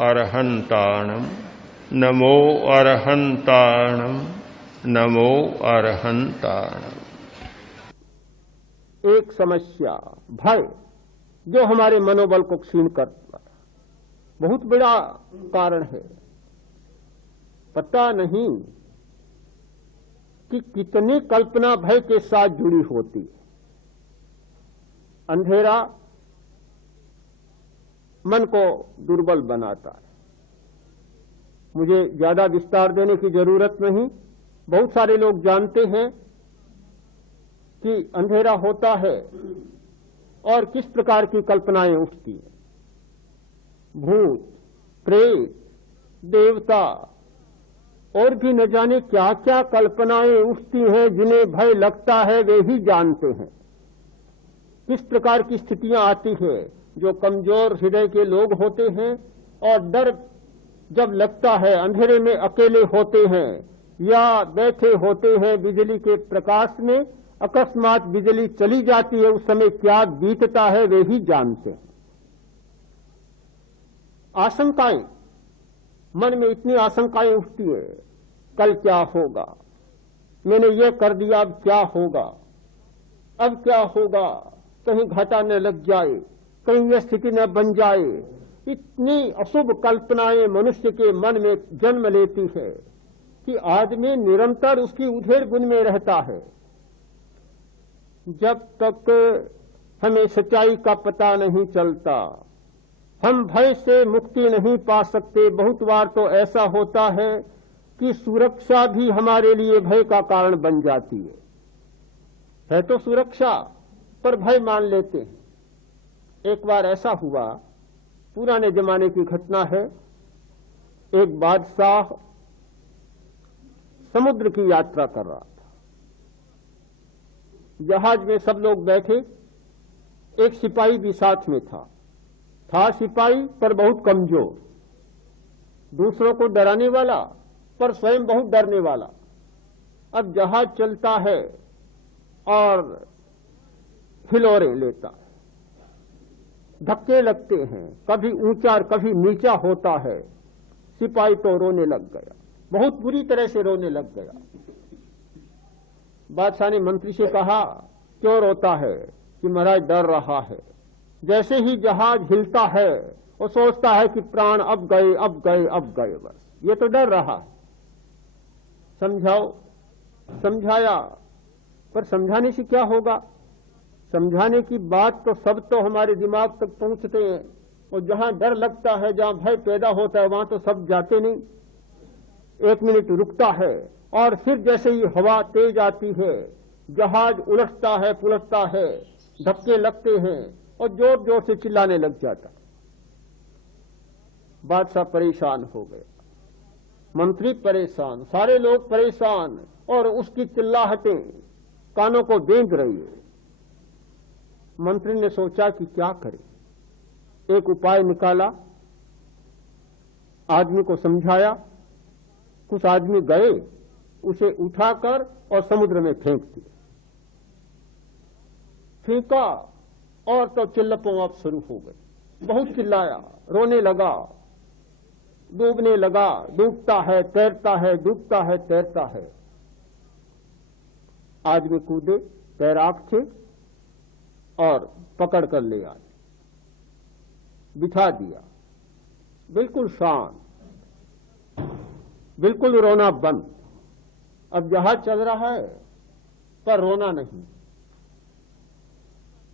अरहन्ताणम् नमो अरहन्ताणम् नमो अरहन्ताणम्। एक समस्या भय जो हमारे मनोबल को क्षीण करता है, बहुत बड़ा कारण है। पता नहीं कि कितनी कल्पना भय के साथ जुड़ी होती है। अंधेरा मन को दुर्बल बनाता है। मुझे ज्यादा विस्तार देने की जरूरत नहीं, बहुत सारे लोग जानते हैं कि अंधेरा होता है और किस प्रकार की कल्पनाएं उठती हैं। भूत, प्रेत, देवता और भी न जाने क्या क्या कल्पनाएं उठती हैं जिन्हें भय लगता है, वे ही जानते हैं। किस प्रकार की स्थितियां आती है। जो कमजोर हृदय के लोग होते हैं और डर जब लगता है, अंधेरे में अकेले होते हैं या बैठे होते हैं बिजली के प्रकाश में, अकस्मात बिजली चली जाती है, उस समय क्या बीतता है वे ही जानते हैं। आशंकाएं, मन में इतनी आशंकाएं उठती है, कल क्या होगा, मैंने ये कर दिया अब क्या होगा, अब क्या होगा, कहीं घाटा न लग जाए, कहीं यह स्थिति न बन जाए। इतनी अशुभ कल्पनाएं मनुष्य के मन में जन्म लेती है कि आदमी निरंतर उसकी उधेड़ बुन में रहता है। जब तक हमें सच्चाई का पता नहीं चलता, हम भय से मुक्ति नहीं पा सकते। बहुत बार तो ऐसा होता है कि सुरक्षा भी हमारे लिए भय का कारण बन जाती है तो सुरक्षा पर भय मान लेते हैं। एक बार ऐसा हुआ, पुराने जमाने की घटना है। एक बादशाह समुद्र की यात्रा कर रहा था। जहाज में सब लोग बैठे, एक सिपाही भी साथ में था सिपाही पर बहुत कमजोर, दूसरों को डराने वाला पर स्वयं बहुत डरने वाला। अब जहाज चलता है और हिलोरे लेता है, धक्के लगते हैं, कभी ऊंचा और कभी नीचा होता है। सिपाही तो रोने लग गया, बहुत बुरी तरह से रोने लग गया। बादशाह ने मंत्री से कहा, क्यों रोता है? कि महाराज डर रहा है। जैसे ही जहाज हिलता है वो सोचता है कि प्राण अब गए अब गए अब गए, बस ये तो डर रहा है। समझाओ, समझाया, पर समझाने से क्या होगा? समझाने की बात तो सब तो हमारे दिमाग तक पहुंचते हैं, और जहां डर लगता है, जहां भय पैदा होता है, वहां तो सब जाते नहीं। एक मिनट रुकता है और फिर जैसे ही हवा तेज आती है, जहाज उलटता है पुलटता है, धक्के लगते हैं और जोर जोर से चिल्लाने लग जाता। बादशाह परेशान हो गया, मंत्री परेशान, सारे लोग परेशान, और उसकी चिल्लाहटें कानों को बेंध रही है। मंत्री ने सोचा कि क्या करे। एक उपाय निकाला, आदमी को समझाया। कुछ आदमी गए, उसे उठाकर और समुद्र में फेंक दिया। फेंका और तो चिल्लपों शुरू हो गई। बहुत चिल्लाया, रोने लगा, डूबने लगा, डूबता है तैरता है, डूबता है तैरता है। आदमी कूदे, तैराक थे, और पकड़ कर ले आए, बिठा दिया, बिल्कुल शांत, बिल्कुल रोना बंद। अब जहाज चल रहा है पर रोना नहीं।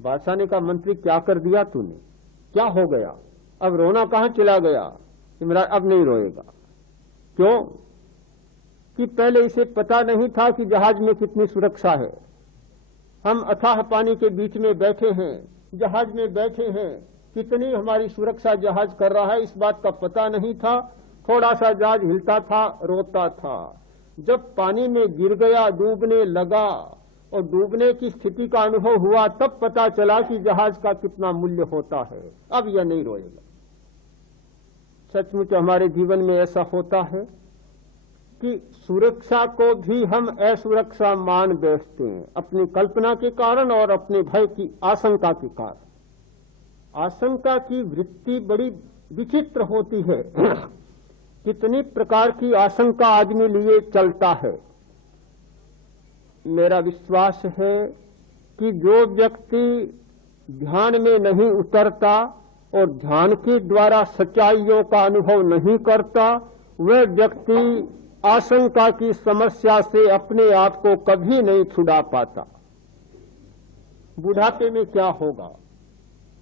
बादशाह ने कहा, मंत्री क्या कर दिया तूने, क्या हो गया? अब रोना कहां चला गया? कि मेरा अब नहीं रोएगा। क्यों? कि पहले इसे पता नहीं था कि जहाज में कितनी सुरक्षा है। हम अथाह पानी के बीच में बैठे हैं, जहाज में बैठे हैं, कितनी हमारी सुरक्षा जहाज कर रहा है इस बात का पता नहीं था। थोड़ा सा जहाज हिलता था, रोता था। जब पानी में गिर गया, डूबने लगा और डूबने की स्थिति का अनुभव हुआ, तब पता चला कि जहाज का कितना मूल्य होता है। अब यह नहीं रोएगा। सचमुच हमारे जीवन में ऐसा होता है कि सुरक्षा को भी हम असुरक्षा मान बैठते हैं, अपनी कल्पना के कारण और अपने भय की आशंका के कारण। आशंका की वृत्ति बड़ी विचित्र होती है। कितनी प्रकार की आशंका आदमी लिए चलता है। मेरा विश्वास है कि जो व्यक्ति ध्यान में नहीं उतरता और ध्यान के द्वारा सच्चाइयों का अनुभव नहीं करता, वह व्यक्ति आशंका की समस्या से अपने आप को कभी नहीं छुड़ा पाता। बुढ़ापे में क्या होगा,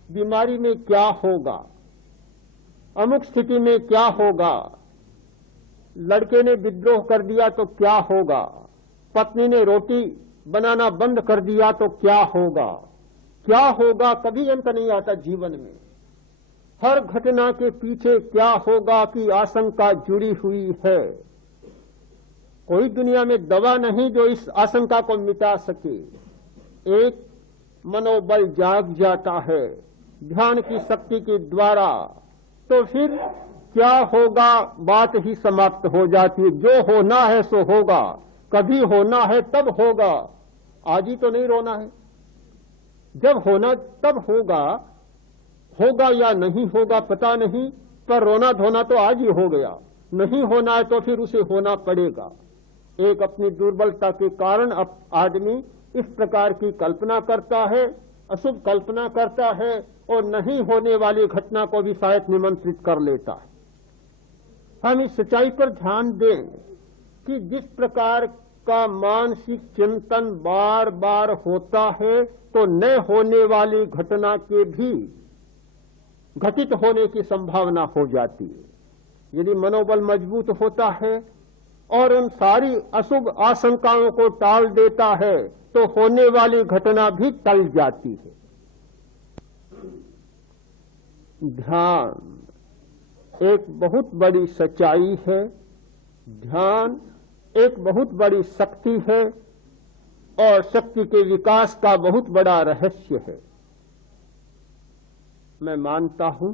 बीमारी में क्या होगा, अमुक स्थिति में क्या होगा, लड़के ने विद्रोह कर दिया तो क्या होगा, पत्नी ने रोटी बनाना बंद कर दिया तो क्या होगा, क्या होगा, कभी अंत नहीं आता जीवन में। हर घटना के पीछे क्या होगा की आशंका जुड़ी हुई है। कोई दुनिया में दवा नहीं जो इस आशंका को मिटा सके। एक मनोबल जाग जाता है ध्यान की शक्ति के द्वारा, तो फिर क्या होगा बात ही समाप्त हो जाती है। जो होना है सो होगा, कभी होना है तब होगा, आज ही तो नहीं रोना है। जब होना तब होगा, होगा या नहीं होगा पता नहीं, पर रोना धोना तो आज ही हो गया। नहीं होना है तो फिर उसे होना पड़ेगा। एक अपनी दुर्बलता के कारण आदमी इस प्रकार की कल्पना करता है, अशुभ कल्पना करता है और नहीं होने वाली घटना को भी शायद निमंत्रित कर लेता है। हम इस सच्चाई पर ध्यान दें कि जिस प्रकार का मानसिक चिंतन बार बार होता है तो न होने वाली घटना के भी घटित होने की संभावना हो जाती है। यदि मनोबल मजबूत होता है और उन सारी अशुभ आशंकाओं को टाल देता है तो होने वाली घटना भी टल जाती है। ध्यान एक बहुत बड़ी सच्चाई है, ध्यान एक बहुत बड़ी शक्ति है और शक्ति के विकास का बहुत बड़ा रहस्य है। मैं मानता हूं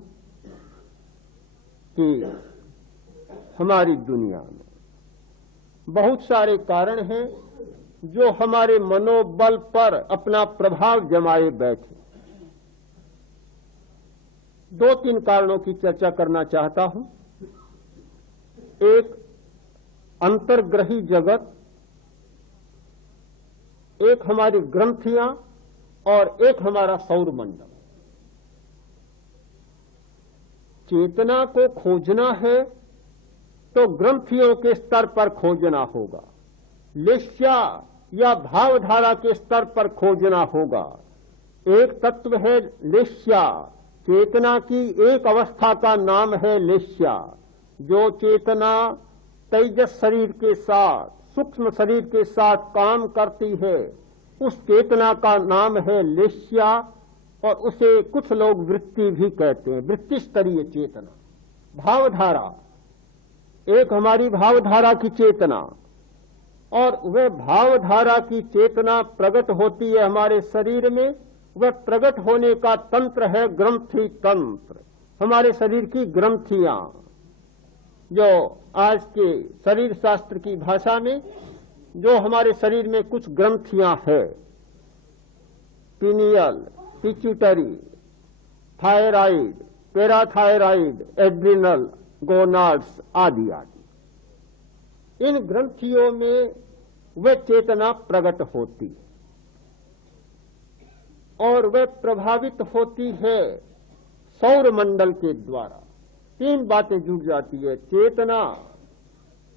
कि हमारी दुनिया में बहुत सारे कारण हैं जो हमारे मनोबल पर अपना प्रभाव जमाए बैठे। दो तीन कारणों की चर्चा करना चाहता हूं। एक अंतर्ग्रही जगत, एक हमारी ग्रंथियां और एक हमारा सौरमंडल। चेतना को खोजना है तो ग्रंथियों के स्तर पर खोजना होगा, लेस्या या भावधारा के स्तर पर खोजना होगा। एक तत्व है लेस्या, चेतना की एक अवस्था का नाम है लेस्या। जो चेतना तेजस शरीर के साथ, सूक्ष्म शरीर के साथ काम करती है, उस चेतना का नाम है लेस्या और उसे कुछ लोग वृत्ति भी कहते हैं, वृत्ति स्तरीय चेतना। भावधारा, एक हमारी भावधारा की चेतना, और वह भावधारा की चेतना प्रकट होती है हमारे शरीर में। वह प्रकट होने का तंत्र है ग्रंथि तंत्र, हमारे शरीर की ग्रंथियां, जो आज के शरीर शास्त्र की भाषा में जो हमारे शरीर में कुछ ग्रंथियां है, pineal, pituitary, thyroid, parathyroid, adrenal, gonads आदि आदि। इन ग्रंथियों में वह चेतना प्रकट होती है और वह प्रभावित होती है सौरमंडल के द्वारा। तीन बातें जुड़ जाती है, चेतना,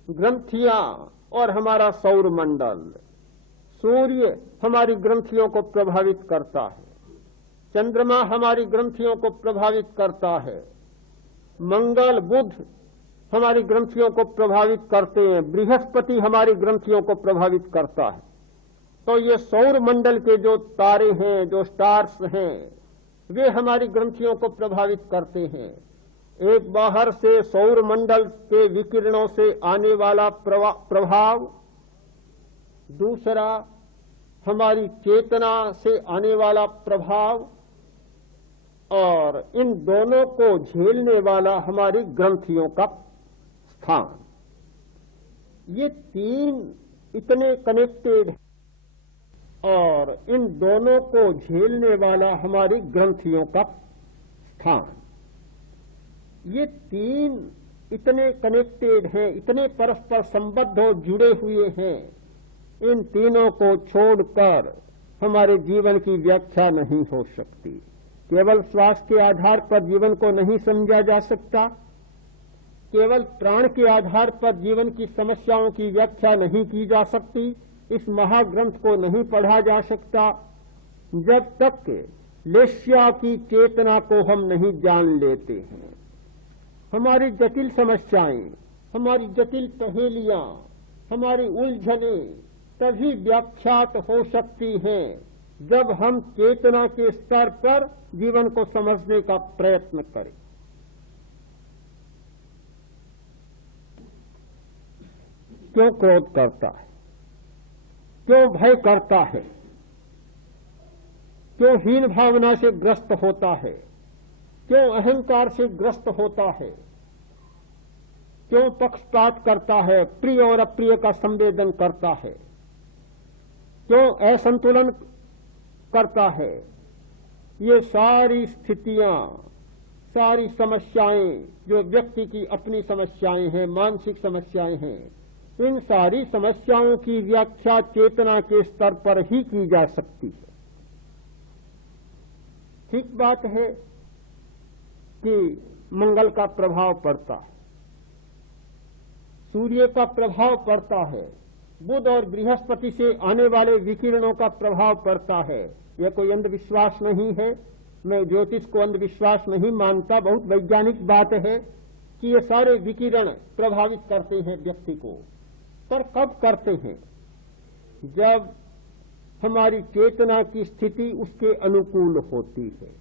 ग्रंथियां और हमारा सौरमंडल। सूर्य हमारी ग्रंथियों को प्रभावित करता है, चंद्रमा हमारी ग्रंथियों को प्रभावित करता है, मंगल बुध हमारी ग्रंथियों को प्रभावित करते हैं, बृहस्पति हमारी ग्रंथियों को प्रभावित करता है। तो ये सौर मंडल के जो तारे हैं, जो स्टार्स हैं, वे हमारी ग्रंथियों को प्रभावित करते हैं। एक बाहर से सौर मंडल के विकिरणों से आने वाला प्रभाव, दूसरा हमारी चेतना से आने वाला प्रभाव, और इन दोनों को झेलने वाला हमारी ग्रंथियों का स्थान। ये तीन इतने कनेक्टेड हैं और इन दोनों को झेलने वाला हमारी ग्रंथियों का स्थान। ये तीन इतने कनेक्टेड हैं, इतने परस्पर संबद्ध और जुड़े हुए हैं, इन तीनों को छोड़कर हमारे जीवन की व्याख्या नहीं हो सकती। केवल श्वास के आधार पर जीवन को नहीं समझा जा सकता, केवल प्राण के आधार पर जीवन की समस्याओं की व्याख्या नहीं की जा सकती, इस महाग्रंथ को नहीं पढ़ा जा सकता जब तक लेस्या की चेतना को हम नहीं जान लेते हैं। हमारी जटिल समस्याएं, हमारी जटिल पहेलियां, हमारी उलझने तभी व्याख्यात हो सकती हैं जब हम चेतना के स्तर पर जीवन को समझने का प्रयत्न करें। क्यों क्रोध करता है, क्यों भय करता है, क्यों हीन भावना से ग्रस्त होता है, क्यों अहंकार से ग्रस्त होता है, क्यों पक्षपात करता है, प्रिय और अप्रिय का संवेदन करता है, क्यों असंतुलन करता है। ये सारी स्थितियां, सारी समस्याएं जो व्यक्ति की अपनी समस्याएं हैं, मानसिक समस्याएं हैं, इन सारी समस्याओं की व्याख्या चेतना के स्तर पर ही की जा सकती है। ठीक बात है कि मंगल का प्रभाव पड़ता है, सूर्य का प्रभाव पड़ता है, बुध और बृहस्पति से आने वाले विकिरणों का प्रभाव पड़ता है। यह कोई अंधविश्वास नहीं है, मैं ज्योतिष को अंधविश्वास नहीं मानता, बहुत वैज्ञानिक बात है कि ये सारे विकिरण प्रभावित करते हैं व्यक्ति को। पर कब करते हैं? जब हमारी चेतना की स्थिति उसके अनुकूल होती है।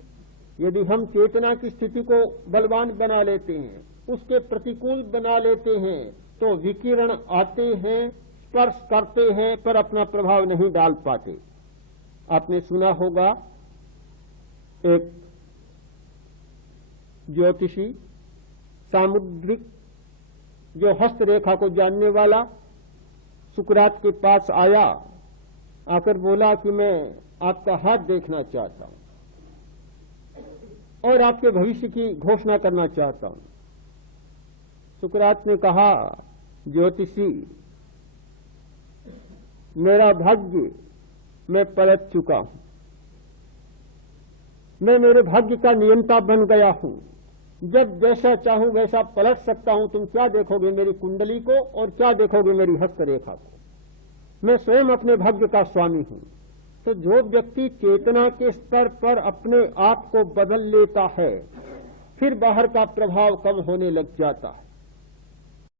यदि हम चेतना की स्थिति को बलवान बना लेते हैं, उसके प्रतिकूल बना लेते हैं, तो विकिरण आते हैं, स्पर्श करते हैं, पर अपना प्रभाव नहीं डाल पाते। आपने सुना होगा एक ज्योतिषी सामुद्रिक जो हस्तरेखा को जानने वाला सुकरात के पास आया, आकर बोला कि मैं आपका हाथ देखना चाहता हूं और आपके भविष्य की घोषणा करना चाहता हूं। सुकरात ने कहा, ज्योतिषी, मेरा भाग्य मैं पलट चुका हूं, मैं मेरे भाग्य का नियंता बन गया हूं, जब जैसा चाहूं वैसा पलट सकता हूं। तुम क्या देखोगे, मेरी कुंडली को, और क्या देखोगे, मेरी हस्तरेखा को। मैं स्वयं अपने भाग्य का स्वामी हूं। तो जो व्यक्ति चेतना के स्तर पर अपने आप को बदल लेता है, फिर बाहर का प्रभाव कम होने लग जाता है।